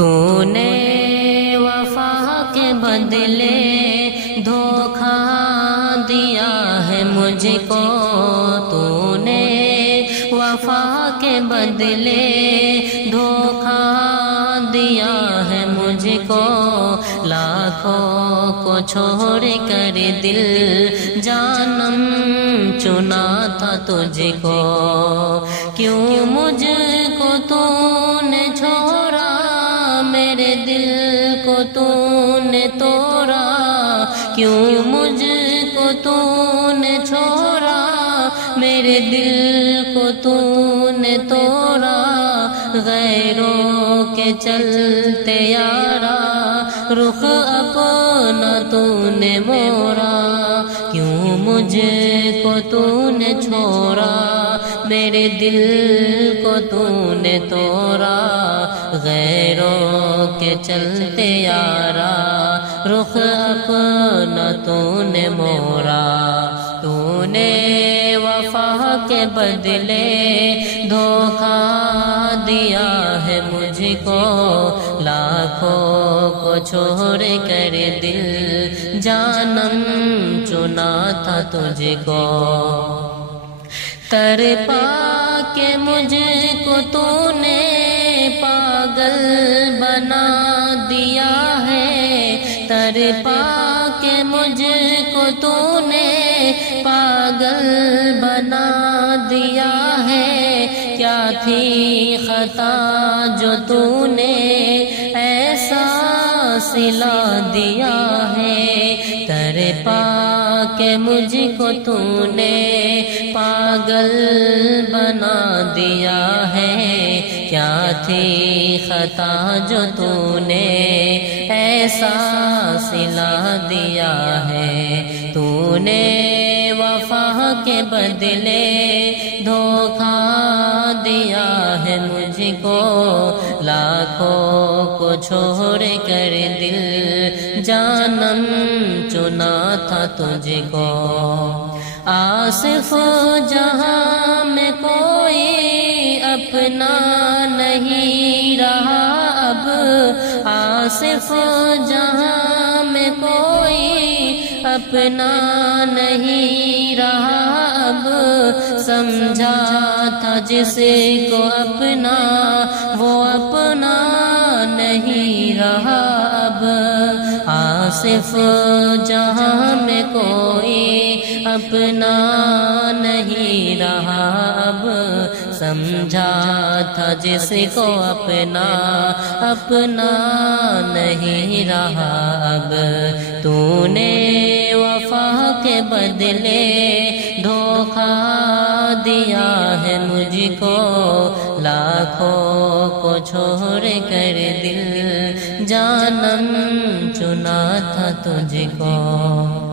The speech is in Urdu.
تو نے وفا کے بدلے دھوکہ دیا ہے مجھ کو، تو نے وفا کے بدلے دھوکہ دیا ہے مجھ کو، لاکھوں کو چھوڑ کر دل جانم چنا تھا تجھ کو، کیوں مجھ کو تو نے چھوڑا، میرے دل کو تو نے توڑا، کیوں مجھ کو تو نے چھوڑا، میرے دل کو تو نے توڑا، غیروں کے چلتے یارا رخ اپنا تو نے موڑا، کیوں مجھ کو تو نے چھوڑا، میرے دل کو تو نے توڑا، غیروں کے چلتے یارا رخ اپنا تو نے موڑا، تو نے وفا کے بدلے دھوکہ دیا ہے مجھ کو، لاکھوں کو چھوڑ کر دل جانم چنا تھا تجھ کو، تڑپا کے مجھ کو تو نے پاگل بنا دیا ہے، تڑپا کے مجھ کو تو نے پاگل بنا دیا ہے، کیا تھی خطا جو تو نے ایسا سلا دیا ہے، تڑپا کے مجھ کو تو نے پاگل بنا دیا ہے، کیا تھی خطا جو تو نے ایسا سلا دیا ہے، تو نے وفا کے بدلے دھوکہ دیا ہے مجھ کو، لاکھوں کو چھوڑ کر دل جانم چنا تھا تجھ کو، آصف جہاں میں کوئی اپنا نہیں رہا اب، آصف جہاں میں کوئی اپنا نہیں رہا اب، سمجھا تھا جس کو اپنا وہ اپنا نہیں رہا اب، آصف جہاں میں کوئی اپنا نہیں رہا اب، سمجھا تھا جس کو اپنا اپنا نہیں رہا اب، تو نے وفا کے بدلے دھوکہ دیا ہے مجھ کو، لاکھوں کو چھوڑ کر دل جانم چنا تھا تجھ کو۔